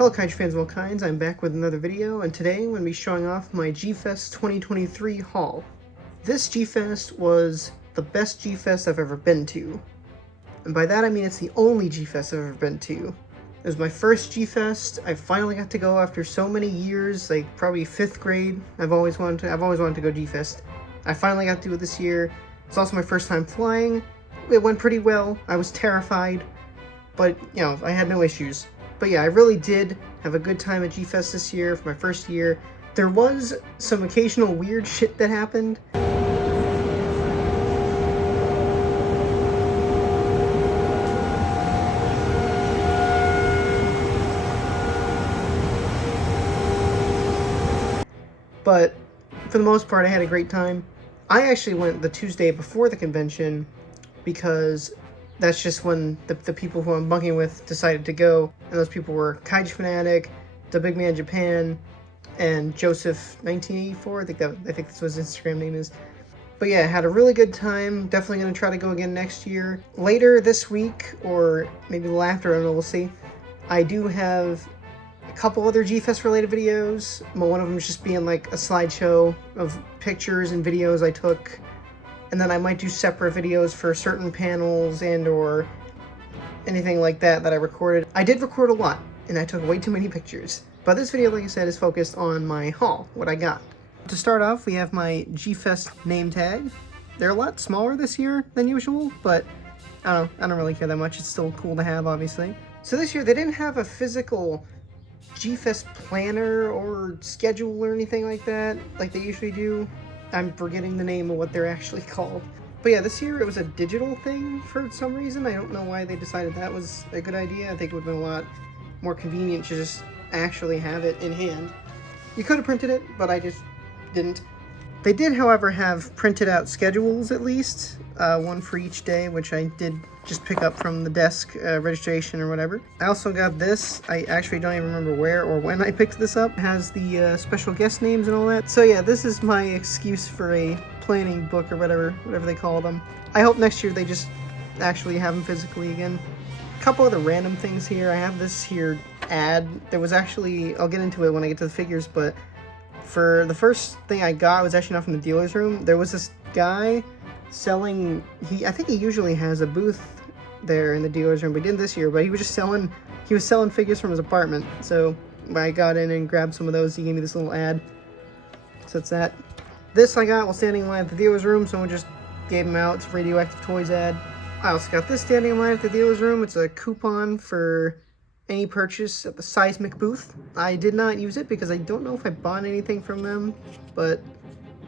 Hello Kaiju fans of all kinds, I'm back with another video, and today I'm going to be showing off my G-Fest 2023 haul. This G-Fest was the best G-Fest I've ever been to. And by that I mean it's the only G-Fest I've ever been to. It was my first G-Fest. I finally got to go after so many years, like probably 5th grade. I've always wanted to go G-Fest. I finally got to do it this year. It's also my first time flying. It went pretty well. I was terrified, but you know, I had no issues. But yeah, I really did have a good time at G-Fest this year for my first year. There was some occasional weird shit that happened. But for the most part, I had a great time. I actually went the Tuesday before the convention because that's just when the people who I'm bunking with decided to go. And those people were Kaiju Fanatic, The Big Man Japan, and Joseph1984. I think that's what his Instagram name is. But yeah, I had a really good time. Definitely going to try to go again next year. Later this week, or maybe after, I don't know, we'll see. I do have a couple other G-Fest related videos. One of them is just being like a slideshow of pictures and videos I took. And then I might do separate videos for certain panels and or anything like that I recorded. I did record a lot, and I took way too many pictures. But this video, like I said, is focused on my haul, what I got. To start off, we have my G-Fest name tag. They're a lot smaller this year than usual, but I don't really care that much. It's still cool to have, obviously. So this year, they didn't have a physical G-Fest planner or schedule or anything like that, like they usually do. I'm forgetting the name of what they're actually called. But yeah, this year it was a digital thing for some reason. I don't know why they decided that was a good idea. I think it would have been a lot more convenient to just actually have it in hand. You could have printed it, but I just didn't. They did, however, have printed out schedules at least, one for each day, which I did just pick up from the desk registration or whatever. I also got this. I actually don't even remember where or when I picked this up. It has the special guest names and all that. So yeah, this is my excuse for a planning book or whatever they call them. I hope next year they just actually have them physically again. A couple other random things here. I have this here ad. There was actually, I'll get into it when I get to the figures, but for the first thing I got was actually not from the dealer's room. There was this guy selling, I think he usually has a booth there in the dealer's room, but he didn't this year, but he was selling figures from his apartment. So I got in and grabbed some of those. He gave me this little ad. So that's that. This I got while standing in line at the dealer's room. Someone just gave him out. It's a Radioactive Toys ad. I also got this standing in line at the dealer's room. It's a coupon for any purchase at the Seismic booth. I did not use it because I don't know if I bought anything from them, but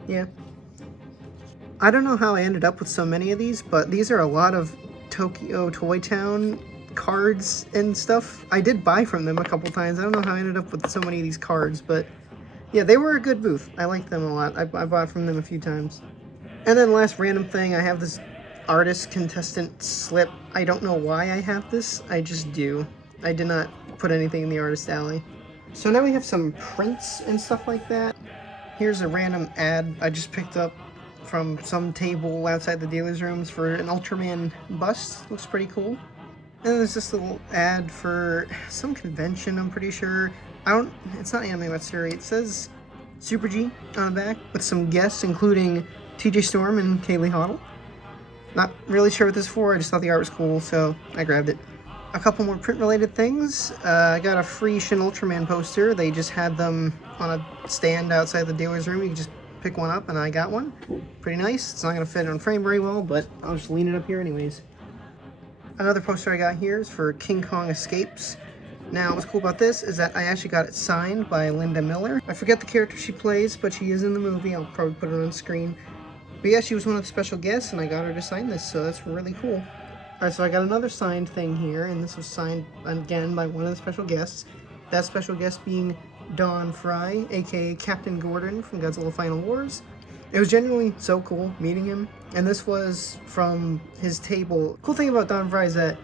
yeah. I don't know how I ended up with so many of these, but these are a lot of Tokyo Toy Town cards and stuff. I did buy from them a couple times. I don't know how I ended up with so many of these cards, but yeah, they were a good booth. I liked them a lot. I bought from them a few times. And then last random thing, I have this artist contestant slip. I don't know why I have this. I just do. I did not put anything in the artist alley. So now we have some prints and stuff like that. Here's a random ad I just picked up from some table outside the dealer's rooms for an Ultraman bust. Looks pretty cool. And there's this little ad for some convention, I'm pretty sure. It's not Anime Matsuri. It says Super G on the back with some guests, including TJ Storm and Kaylee Hoddle. Not really sure what this is for. I just thought the art was cool, so I grabbed it. A couple more print-related things. I got a free Shin Ultraman poster. They just had them on a stand outside the dealer's room. You can just pick one up, and I got one. Pretty nice. It's not going to fit on frame very well, but I'll just lean it up here anyways. Another poster I got here is for King Kong Escapes. Now, what's cool about this is that I actually got it signed by Linda Miller. I forget the character she plays, but she is in the movie. I'll probably put it on screen. But yeah, she was one of the special guests, and I got her to sign this, so that's really cool. Alright, so I got another signed thing here, and this was signed again by one of the special guests. That special guest being Don Fry, aka Captain Gordon from Godzilla Final Wars. It was genuinely so cool meeting him, and this was from his table. Cool thing about Don Fry is that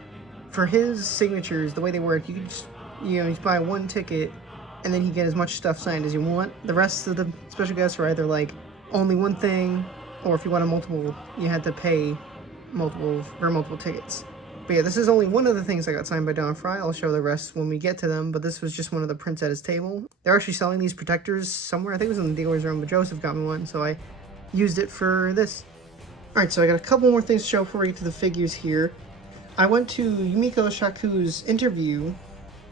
for his signatures, the way they work, you can just, you buy one ticket, and then you get as much stuff signed as you want. The rest of the special guests were either like only one thing, or if you wanted multiple, you had to pay multiple tickets. But yeah, this is only one of the things I got signed by Don Fry. I'll show the rest when we get to them, but this was just one of the prints at his table. They're actually selling these protectors somewhere. I think it was in the dealer's room, but Joseph got me one, so I used it for this. Alright, so I got a couple more things to show before we get to the figures here. I went to Yumiko Shaku's interview,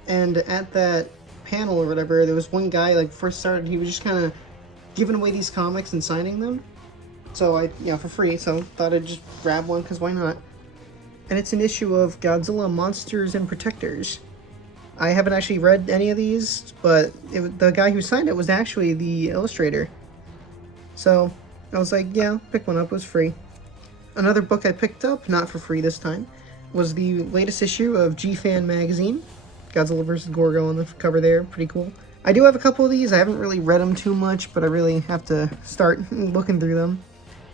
and at that panel or whatever, there was one guy, like, first started, he was just kind of giving away these comics and signing them. So for free, so thought I'd just grab one, because why not? And it's an issue of Godzilla Monsters and Protectors. I haven't actually read any of these, but the guy who signed it was actually the illustrator. So I was like, yeah, pick one up, it was free. Another book I picked up, not for free this time, was the latest issue of G-Fan magazine. Godzilla vs. Gorgo on the cover there, pretty cool. I do have a couple of these, I haven't really read them too much, but I really have to start looking through them.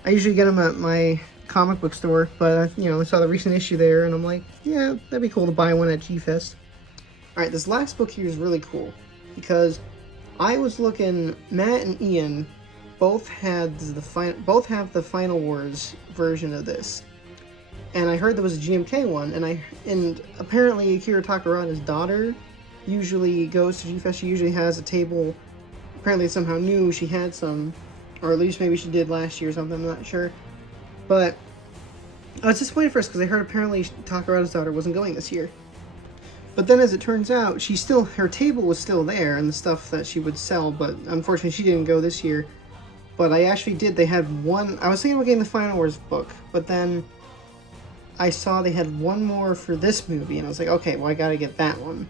I usually get them at my comic book store, but I saw the recent issue there, and I'm like, yeah, that'd be cool to buy one at G-Fest. Alright, this last book here is really cool, because I was looking, Matt and Ian both have the Final Wars version of this. And I heard there was a GMK one, and apparently Akira Takarada's daughter usually goes to G-Fest. She usually has a table. Apparently somehow new she had some, or at least maybe she did last year or something, I'm not sure. But I was disappointed first because I heard apparently Takarada's daughter wasn't going this year. But then as it turns out, her table was still there and the stuff that she would sell, but unfortunately she didn't go this year. But I actually did, they had one, I was thinking about getting the Final Wars book, but then I saw they had one more for this movie, and I was like, okay, well I gotta get that one.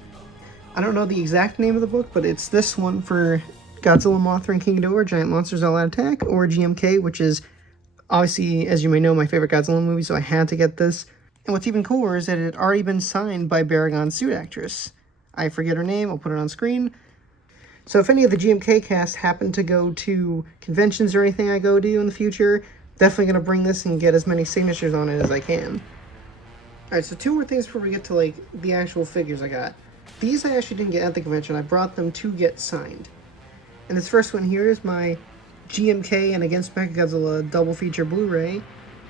I don't know the exact name of the book, but it's this one for Godzilla, Mothra, and King Ghidorah, Giant Monsters All Out Attack, or GMK, which is obviously, as you may know, my favorite Godzilla movie, so I had to get this. And what's even cooler is that it had already been signed by Baragon's suit actress. I forget her name, I'll put it on screen. So if any of the GMK cast happen to go to conventions or anything I go to in the future, definitely going to bring this and get as many signatures on it as I can. Alright, so two more things before we get to, like, the actual figures I got. These I actually didn't get at the convention, I brought them to get signed. And this first one here is my GMK and Against Mechagodzilla double feature Blu-ray.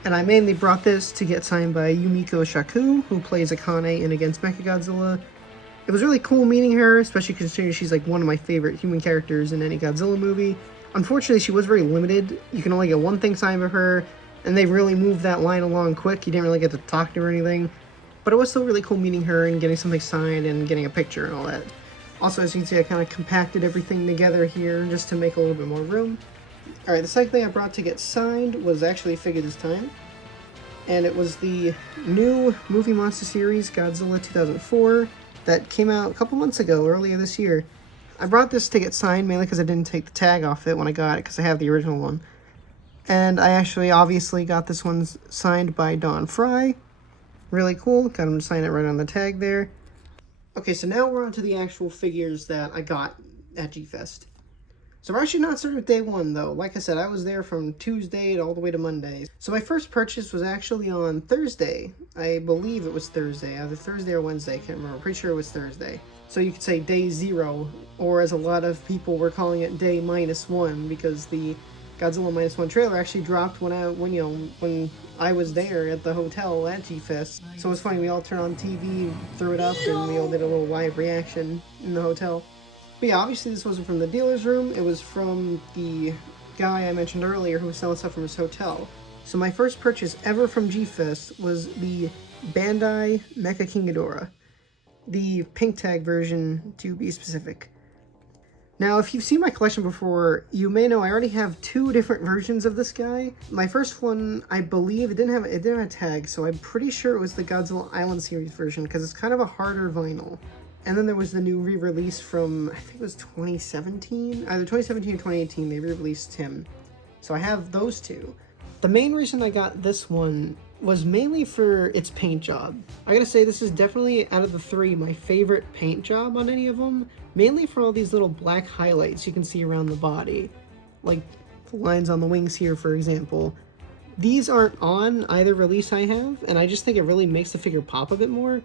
And I mainly brought this to get signed by Yumiko Shaku, who plays Akane in Against Mechagodzilla. It was really cool meeting her, especially considering she's like one of my favorite human characters in any Godzilla movie. Unfortunately, she was very limited. You can only get one thing signed by her, and they really moved that line along quick. You didn't really get to talk to her or anything. But it was still really cool meeting her and getting something signed and getting a picture and all that. Also, as you can see, I kind of compacted everything together here just to make a little bit more room. Alright, the second thing I brought to get signed was actually a figure this time. And it was the new Movie Monster series, Godzilla 2004, that came out a couple months ago, earlier this year. I brought this to get signed mainly because I didn't take the tag off it when I got it, because I have the original one. And I actually obviously got this one signed by Don Fry. Really cool, got him to sign it right on the tag there. Okay, so now we're on to the actual figures that I got at G-Fest. So we're actually not starting with day one, though. Like I said, I was there from Tuesday all the way to Monday. So my first purchase was actually on Thursday. I believe it was Thursday, either Thursday or Wednesday, I can't remember. I'm pretty sure it was Thursday. So you could say day 0, or as a lot of people were calling it, day -1, because the Godzilla -1 trailer actually dropped when I was there at the hotel at G-Fest. So it was funny, we all turned on TV, threw it up, and we all did a little live reaction in the hotel. But yeah, obviously this wasn't from the dealer's room, it was from the guy I mentioned earlier who was selling stuff from his hotel. So my first purchase ever from G-Fest was the Bandai Mecha King Ghidorah. The pink tag version, to be specific. Now, if you've seen my collection before, you may know I already have 2 different versions of this guy. My first one, I believe, it didn't have a tag, so I'm pretty sure it was the Godzilla Island series version, because it's kind of a harder vinyl. And then there was the new re-release from, I think it was 2017? Either 2017 or 2018, they re-released him. So I have those 2. The main reason I got this one was mainly for its paint job. I gotta say, this is definitely, out of the 3, my favorite paint job on any of them. Mainly for all these little black highlights you can see around the body. Like the lines on the wings here, for example. These aren't on either release I have, and I just think it really makes the figure pop a bit more.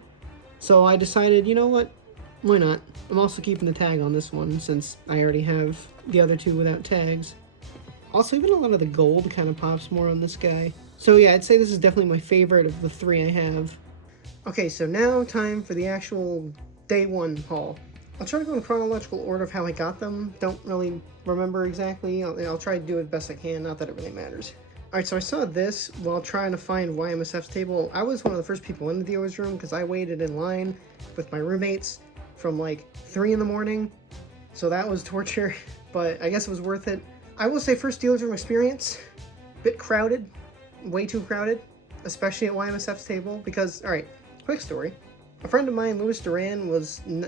So I decided, you know what? Why not? I'm also keeping the tag on this one, since I already have the other 2 without tags. Also, even a lot of the gold kind of pops more on this guy. So yeah, I'd say this is definitely my favorite of the 3 I have. Okay, so now time for the actual day one haul. I'll try to go in chronological order of how I got them. Don't really remember exactly. I'll try to do it best I can, not that it really matters. Alright, so I saw this while trying to find YMSF's table. I was one of the first people into the O's room because I waited in line with my roommates from like 3 in the morning. So that was torture, but I guess it was worth it. I will say first dealer's room experience, bit crowded, way too crowded, especially at YMSF's table because, alright, quick story. A friend of mine, Louis Duran,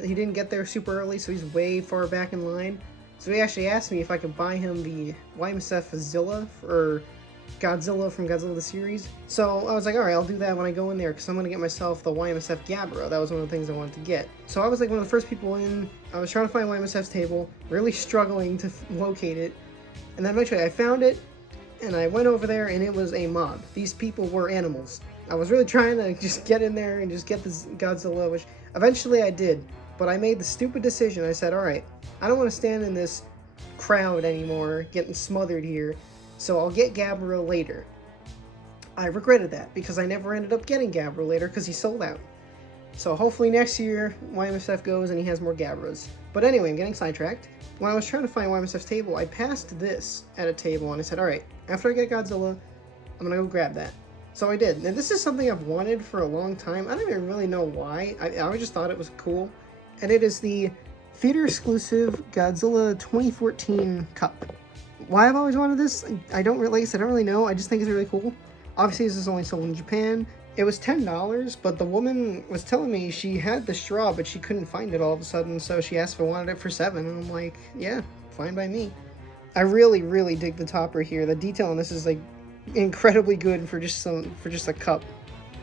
he didn't get there super early, so he's way far back in line. So he actually asked me if I could buy him the YMSF Zilla, or Godzilla from Godzilla the series. So I was like, alright, I'll do that when I go in there, because I'm going to get myself the YMSF Gabbro. That was one of the things I wanted to get. So I was like one of the first people in. I was trying to find YMSF's table, really struggling to locate it. And then eventually I found it, and I went over there, and it was a mob. These people were animals. I was really trying to just get in there and just get this Godzilla, which eventually I did. But I made the stupid decision. I said, alright, I don't want to stand in this crowd anymore, getting smothered here, so I'll get Gabbro later. I regretted that, because I never ended up getting Gabbro later, because he sold out. So hopefully next year, YMSF goes and he has more Gabbros. But anyway, I'm getting sidetracked. When I was trying to find YMSF's table, I passed this at a table, and I said, alright, after I get Godzilla, I'm gonna go grab that. So I did. And this is something I've wanted for a long time. I don't even really know why. I just thought it was cool. And it is the theater exclusive Godzilla 2014 cup. Why I've always wanted this, I don't really know. I just think it's really cool. Obviously, this is only sold in Japan. It was $10, but the woman was telling me she had the straw, but she couldn't find it all of a sudden, so she asked if I wanted it for $7, and I'm like, yeah, fine by me. I really, really dig the topper here. The detail on this is like incredibly good for just a cup.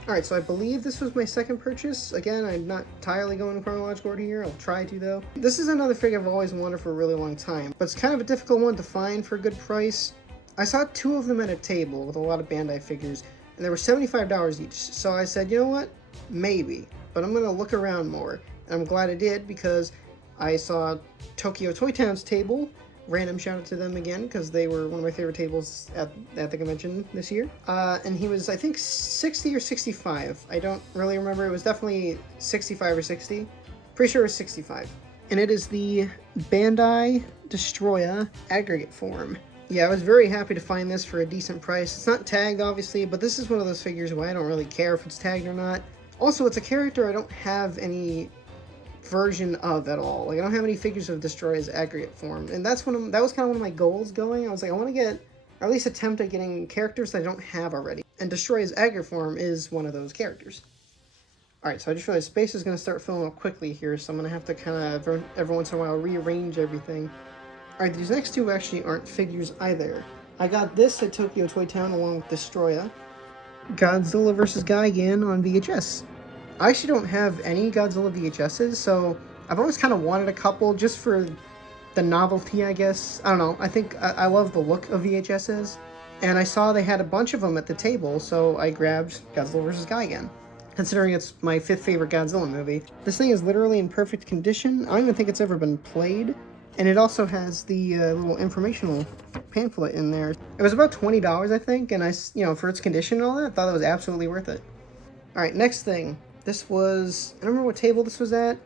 Alright, so I believe this was my second purchase. Again, I'm not entirely going in chronological order here. I'll try to, though. This is another figure I've always wanted for a really long time, but it's kind of a difficult one to find for a good price. I saw 2 of them at a table with a lot of Bandai figures, and they were $75 each. So I said, you know what? Maybe. But I'm going to look around more. And I'm glad I did, because I saw Tokyo Toy Town's table. Random shout out to them again, because they were one of my favorite tables at the convention this year. And he was, I think, 60 or 65. I don't really remember. It was definitely 65 or 60. Pretty sure it was 65. And it is the Bandai Destroya aggregate form. Yeah, I was very happy to find this for a decent price. It's not tagged, obviously, but this is one of those figures where I don't really care if it's tagged or not. Also, it's a character I don't have any version of at all. Like, I don't have any figures of Destroya's aggregate form, and that was kind of one of my goals going. I was like, I want to get, or at least attempt at getting characters that I don't have already, and Destroya's aggregate form is one of those characters. Alright, so I just realized space is going to start filling up quickly here, so I'm going to have to kind of, every once in a while, rearrange everything. Alright, these next two actually aren't figures either. I got this at Tokyo Toy Town along with Destroya. Godzilla vs. Gigan on VHS. I actually don't have any Godzilla VHSs, so I've always kind of wanted a couple just for the novelty, I guess. I don't know. I think I love the look of VHSs, and I saw they had a bunch of them at the table, so I grabbed Godzilla vs. Gigan, considering it's my 5th favorite Godzilla movie. This thing is literally in perfect condition. I don't even think it's ever been played, and it also has the little informational pamphlet in there. It was about $20, I think, and for its condition and all that, I thought it was absolutely worth it. Alright, next thing. This was, I don't remember what table this was at,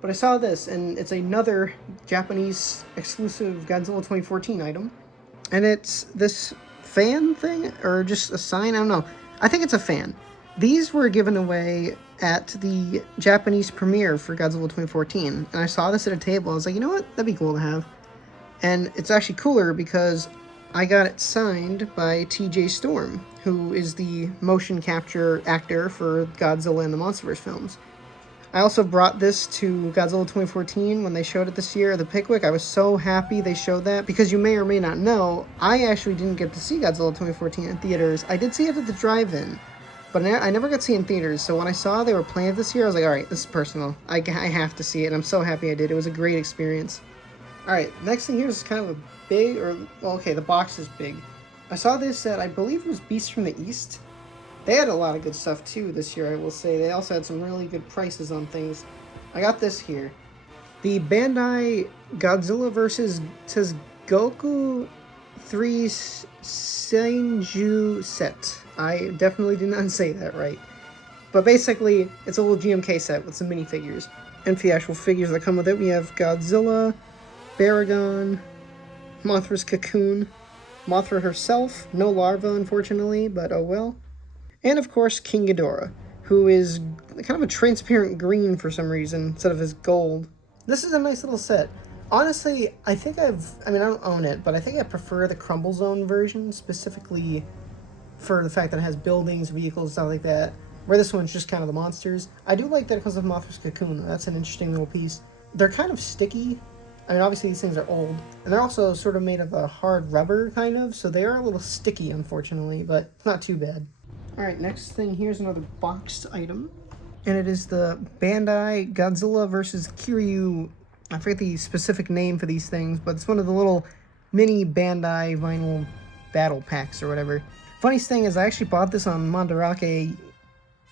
but I saw this, and it's another Japanese exclusive Godzilla 2014 item. And it's this fan thing, or just a sign, I don't know. I think it's a fan. These were given away at the Japanese premiere for Godzilla 2014, and I saw this at a table. I was like, you know what, that'd be cool to have. And it's actually cooler because I got it signed by TJ Storm, who is the motion capture actor for Godzilla and the MonsterVerse films. I also brought this to Godzilla 2014 when they showed it this year at the Pickwick. I was so happy they showed that, because you may or may not know, I actually didn't get to see Godzilla 2014 in theaters. I did see it at the drive-in, but I never got to see it in theaters, so when I saw they were playing it this year, I was like, alright, this is personal. I have to see it, and I'm so happy I did. It was a great experience. Alright, next thing here is kind of a big, the box is big. I saw this at, I believe it was Beast from the East. They had a lot of good stuff too this year, I will say. They also had some really good prices on things. I got this here. The Bandai Godzilla vs. Goku 3 Senju set. I definitely did not say that right. But basically, it's a little GMK set with some minifigures. And for the actual figures that come with it, we have Godzilla, Baragon, Mothra's cocoon, Mothra herself, no larva unfortunately, but oh well. And of course, King Ghidorah, who is kind of a transparent green for some reason, instead of his gold. This is a nice little set. Honestly, I don't own it, but I think I prefer the Crumble Zone version, specifically for the fact that it has buildings, vehicles, stuff like that, where this one's just kind of the monsters. I do like that it comes with Mothra's cocoon. That's an interesting little piece. They're kind of sticky. I mean, obviously these things are old, and they're also sort of made of a hard rubber, kind of, so they are a little sticky, unfortunately, but it's not too bad. Alright, next thing, here's another boxed item, and it is the Bandai Godzilla vs. Kiryu. I forget the specific name for these things, but it's one of the little mini Bandai vinyl battle packs or whatever. Funniest thing is I actually bought this on Mandarake, I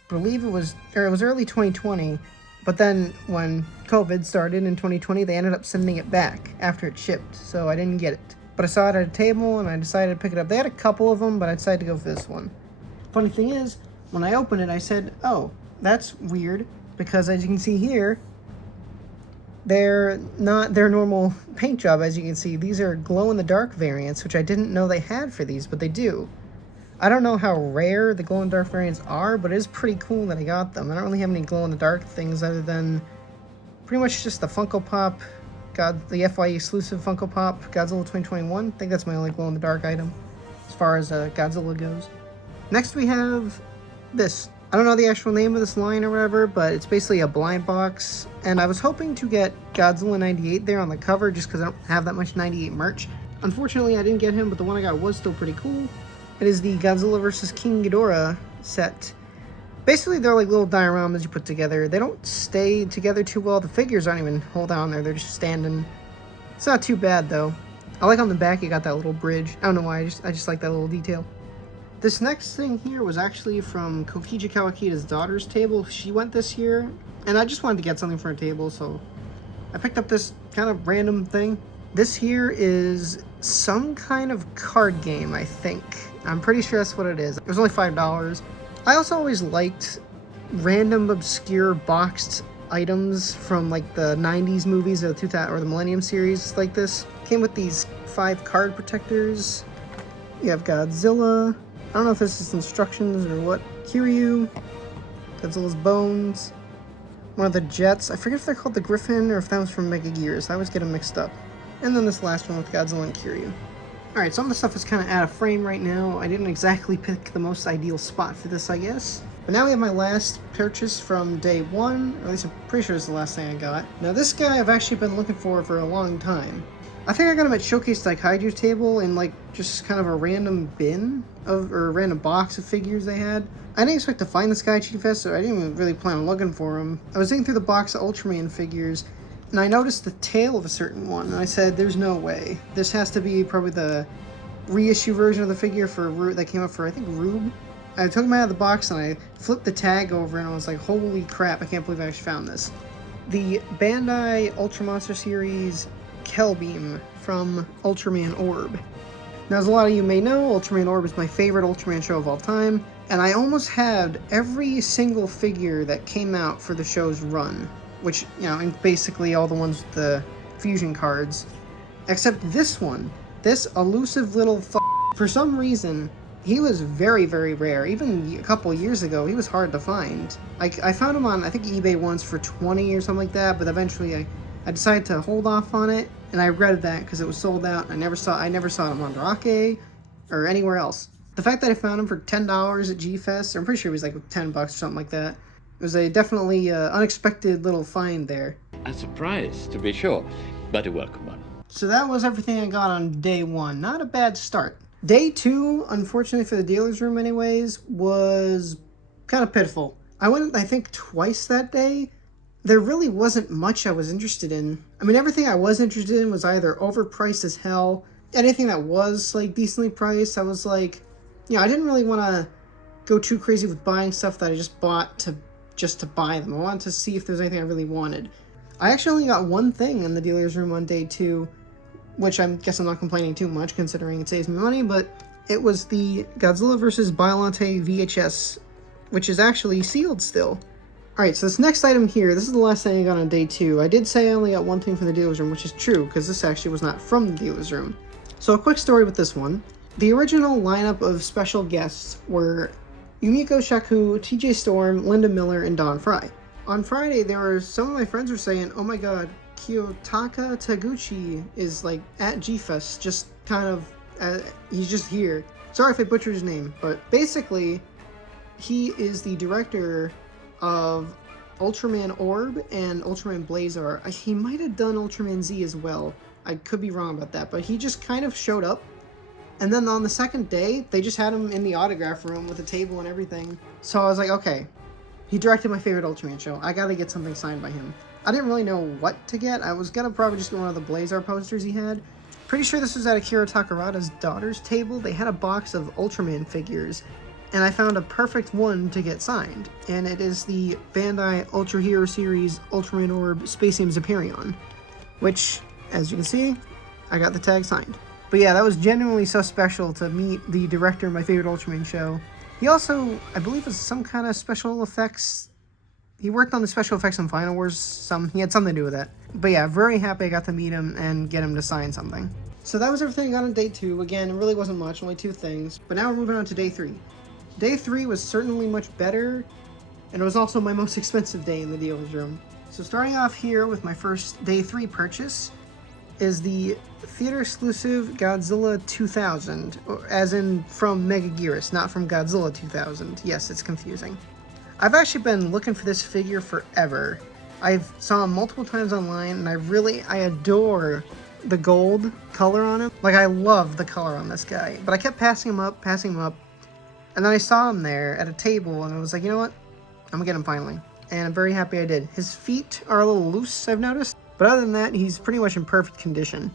believe it was early 2020, but then when COVID started in 2020, they ended up sending it back after it shipped, so I didn't get it. But I saw it at a table and I decided to pick it up. They had a couple of them, but I decided to go for this one. Funny thing is, when I opened it, I said, oh, that's weird, because as you can see here, they're not their normal paint job, as you can see. These are glow-in-the-dark variants, which I didn't know they had for these, but they do. I don't know how rare the glow-in-the-dark variants are, but it is pretty cool that I got them. I don't really have any glow-in-the-dark things other than pretty much just the Funko Pop, the FYE exclusive Funko Pop Godzilla 2021. I think that's my only glow-in-the-dark item as far as Godzilla goes. Next we have this. I don't know the actual name of this line or whatever, but it's basically a blind box, and I was hoping to get Godzilla 98 there on the cover just because I don't have that much 98 merch. Unfortunately, I didn't get him, but the one I got was still pretty cool. It is the Godzilla vs. King Ghidorah set. Basically, they're like little dioramas you put together. They don't stay together too well. The figures aren't even hold on there. They're just standing. It's not too bad, though. I like on the back you got that little bridge. I don't know why, I just like that little detail. This next thing here was actually from Kokiji Kawakida's daughter's table. She went this year, and I just wanted to get something for her table, so I picked up this kind of random thing. This here is some kind of card game, I think. I'm pretty sure that's what it is. It was only $5. I also always liked random, obscure, boxed items from like the 90s movies or the 2000 or the Millennium series like this. Came with these 5 card protectors. You have Godzilla. I don't know if this is instructions or what. Kiryu, Godzilla's bones, one of the jets. I forget if they're called the Griffin or if that was from Mega Gears. I always get them mixed up. And then this last one with Godzilla and Kiryu. Alright, some of the stuff is kind of out of frame right now. I didn't exactly pick the most ideal spot for this, I guess. But now we have my last purchase from day 1, or at least I'm pretty sure it's the last thing I got. Now this guy I've actually been looking for a long time. I think I got him at Showcase Daikaiju's table in like just kind of a random bin or a random box of figures they had. I didn't expect to find this guy at G-Fest, so I didn't even really plan on looking for him. I was digging through the box of Ultraman figures, and I noticed the tail of a certain one, and I said, there's no way. This has to be probably the reissue version of the figure for that came up for, I think, Rube. I took him out of the box, and I flipped the tag over, and I was like, holy crap, I can't believe I actually found this. The Bandai Ultra Monster Series Kelbeam from Ultraman Orb. Now, as a lot of you may know, Ultraman Orb is my favorite Ultraman show of all time, and I almost had every single figure that came out for the show's run, which, you know, and basically all the ones with the fusion cards, except this one. This elusive little for some reason, he was very, very rare. Even a couple years ago, he was hard to find. I found him on, I think, eBay once for 20 or something like that, but eventually I decided to hold off on it, and I regretted that because it was sold out. I never saw it on Mandarake or anywhere else. The fact that I found him for $10 at G-Fest, I'm pretty sure it was like $10 or something like that. It was a definitely unexpected little find there. A surprise, to be sure, but a welcome one. So that was everything I got on day 1. Not a bad start. Day 2, unfortunately for the dealer's room anyways, was kind of pitiful. I went, I think, twice that day. There really wasn't much I was interested in. I mean, everything I was interested in was either overpriced as hell. Anything that was, like, decently priced, I was like, you know, I didn't really want to go too crazy with buying stuff that I just bought just to buy them. I wanted to see if there's anything I really wanted. I actually only got one thing in the dealer's room on day 2, which I guess I'm not complaining too much considering it saves me money, but it was the Godzilla vs. Biollante VHS which is actually sealed still. Alright, so this next item here, this is the last thing I got on day 2. I did say I only got one thing from the dealer's room, which is true, because this actually was not from the dealer's room. So a quick story with this one. The original lineup of special guests were Yumiko Shaku, TJ Storm, Linda Miller, and Don Fry. On Friday, some of my friends were saying, oh my god, Kiyotaka Taguchi is like at G-Fest, just kind of, he's just here. Sorry if I butchered his name, but basically, he is the director of Ultraman Orb and Ultraman Blazar. He might have done Ultraman Z as well. I could be wrong about that, but he just kind of showed up. And then on the second day, they just had him in the autograph room with a table and everything. So I was like, okay, he directed my favorite Ultraman show. I gotta get something signed by him. I didn't really know what to get. I was gonna probably just get one of the Blazar posters he had. Pretty sure this was at Akira Takarada's daughter's table. They had a box of Ultraman figures, and I found a perfect one to get signed. And it is the Bandai Ultra Hero Series Ultraman Orb Spacium Zeperion, which, as you can see, I got the tag signed. But yeah, that was genuinely so special to meet the director of my favorite Ultraman show. He also, I believe, was some kind of special effects. He worked on the special effects on Final Wars. He had something to do with that. But yeah, very happy I got to meet him and get him to sign something. So that was everything I got on day 2. Again, it really wasn't much, only 2 things. But now we're moving on to day 3. Day 3 was certainly much better, and it was also my most expensive day in the dealer's room. So starting off here with my first day 3 purchase is the theater-exclusive Godzilla 2000, as in from Megaguirus, not from Godzilla 2000. Yes, it's confusing. I've actually been looking for this figure forever. I've saw him multiple times online, and I adore the gold color on him. Like, I love the color on this guy, but I kept passing him up, and then I saw him there at a table, and I was like, you know what? I'm gonna get him finally. And I'm very happy I did. His feet are a little loose, I've noticed. But other than that, he's pretty much in perfect condition.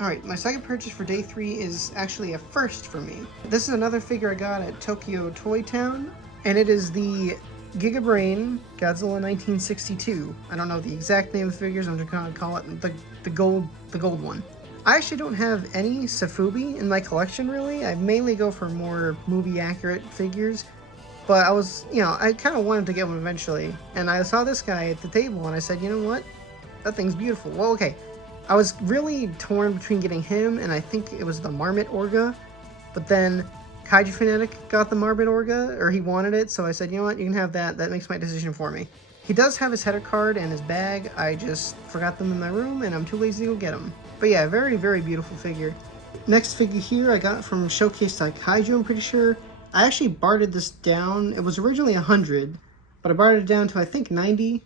Alright, my second purchase for day 3 is actually a first for me. This is another figure I got at Tokyo Toy Town, and it is the Giga Brain Godzilla 1962. I don't know the exact name of the figures, I'm just gonna call it the gold one. I actually don't have any Safubi in my collection, really. I mainly go for more movie-accurate figures. But I kind of wanted to get one eventually. And I saw this guy at the table, and I said, you know what? That thing's beautiful. Well, okay. I was really torn between getting him, and I think it was the Marmot Orga. But then Kaiju Fanatic got the Marmot Orga, or he wanted it, so I said, you know what? You can have that. That makes my decision for me. He does have his header card and his bag. I just forgot them in my room, and I'm too lazy to go get them. But yeah, very, very beautiful figure. Next figure here I got from Showcase Kaiju, I'm pretty sure. I actually bartered this down. It was originally 100, but I bartered it down to, I think, 90. It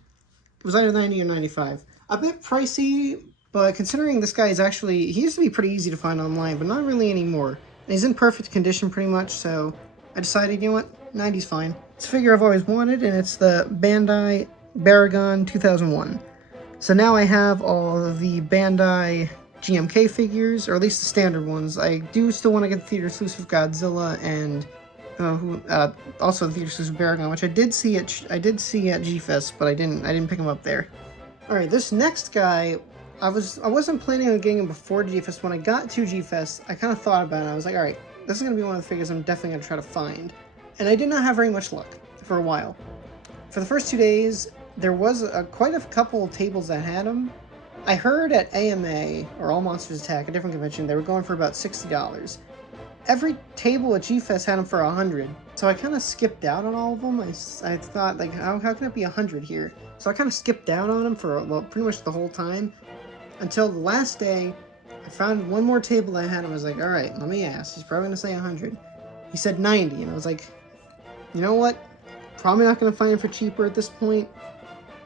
was either 90 or 95. A bit pricey, but considering this guy is he used to be pretty easy to find online, but not really anymore. And he's in perfect condition pretty much, so I decided, you know what, 90's fine. It's a figure I've always wanted, and it's the Bandai Baragon 2001. So now I have all of the Bandai GMK figures, or at least the standard ones. I do still want to get the theater exclusive Godzilla and also the theater exclusive Baragon, which I did see at G-Fest, but I didn't pick him up there. All right, this next guy, I wasn't planning on getting him before G-Fest. When I got to G-Fest, I kind of thought about it. I was like, all right, this is gonna be one of the figures I'm definitely gonna try to find, and I did not have very much luck for a while. For the first 2 days, there was quite a couple tables that had him. I heard at AMA, or All Monsters Attack, a different convention, they were going for about $60. Every table at G-Fest had them for 100, so I kind of skipped out on all of them. I thought, like, how can it be 100 here? So I kind of skipped down on them for pretty much the whole time, until the last day. I found one more table that had him. I was like, all right, let me ask. He's probably going to say 100. He said 90, and I was like, you know what? Probably not going to find him for cheaper at this point,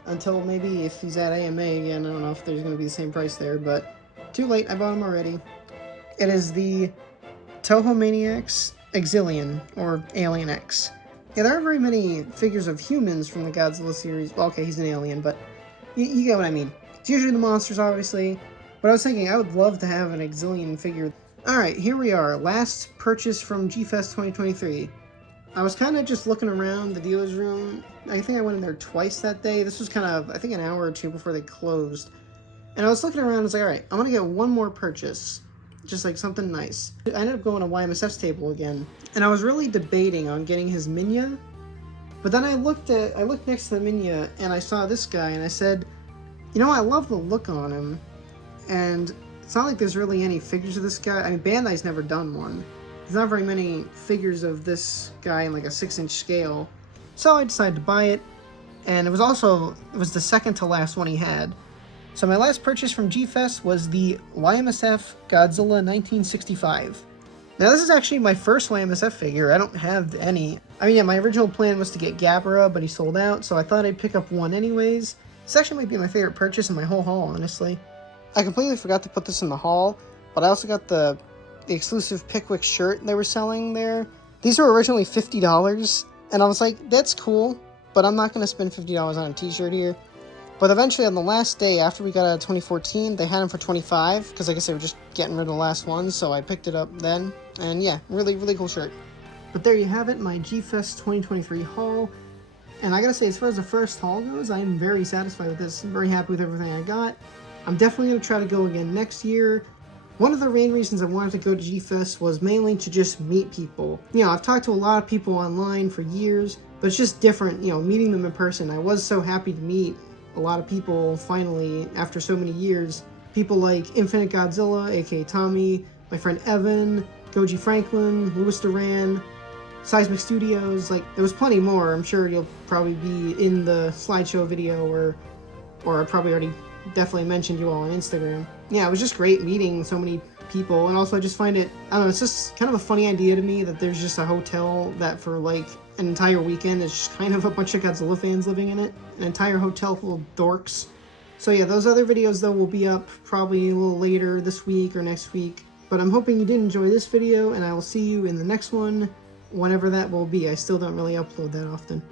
until maybe if he's at AMA again. I don't know if there's going to be the same price there, but too late. I bought him already. It is the Toho Maniacs Exilian, or Alien X. Yeah, there aren't very many figures of humans from the Godzilla series. Well, okay, he's an alien, but you get what I mean. It's usually the monsters, obviously, but I was thinking I would love to have an Exilian figure. Alright, here we are. Last purchase from G-Fest 2023. I was kind of just looking around the dealer's room. I think I went in there twice that day. This was kind of, I think, an hour or two before they closed. And I was looking around, I was like, alright, I'm going to get one more purchase. Just like something nice. I ended up going to YMSF's table again, and I was really debating on getting his Minya But then I looked next to the menu and I saw this guy and I said, you know, I love the look on him, and it's not like there's really any figures of this guy. I mean, Bandai's never done one. There's not very many figures of this guy in like a 6-inch scale. So I decided to buy it, and it was the second to last one he had. So my last purchase from G-Fest was the YMSF Godzilla 1965. Now this is actually my first YMSF figure. I don't have any. I mean, yeah, my original plan was to get Gabara, but he sold out, so I thought I'd pick up one anyways. This actually might be my favorite purchase in my whole haul, honestly. I completely forgot to put this in the haul, but I also got the exclusive Pickwick shirt they were selling there. These were originally $50, and I was like, that's cool, but I'm not going to spend $50 on a t-shirt here. But eventually, on the last day, after we got out of 2014, they had them for $25, because I guess they were just getting rid of the last ones, so I picked it up then. And yeah, really, really cool shirt. But there you have it, my G-Fest 2023 haul. And I gotta say, as far as the first haul goes, I'm very satisfied with this. I'm very happy with everything I got. I'm definitely gonna try to go again next year. One of the main reasons I wanted to go to G-Fest was mainly to just meet people. You know, I've talked to a lot of people online for years, but it's just different, you know, meeting them in person. I was so happy to meet a lot of people finally after so many years. People like Infinite Godzilla, aka Tommy, my friend Evan, Goji Franklin, Louis Duran, Seismic Studios, like, there was plenty more. I'm sure you'll probably be in the slideshow video, or I probably already definitely mentioned you all on Instagram. Yeah, it was just great meeting so many people, and also I just find it, I don't know, it's just kind of a funny idea to me that there's just a hotel that for like an entire weekend is just kind of a bunch of Godzilla fans living in it. An entire hotel full of dorks. So yeah, those other videos though will be up probably a little later this week or next week. But I'm hoping you did enjoy this video, and I will see you in the next one, whenever that will be. I still don't really upload that often.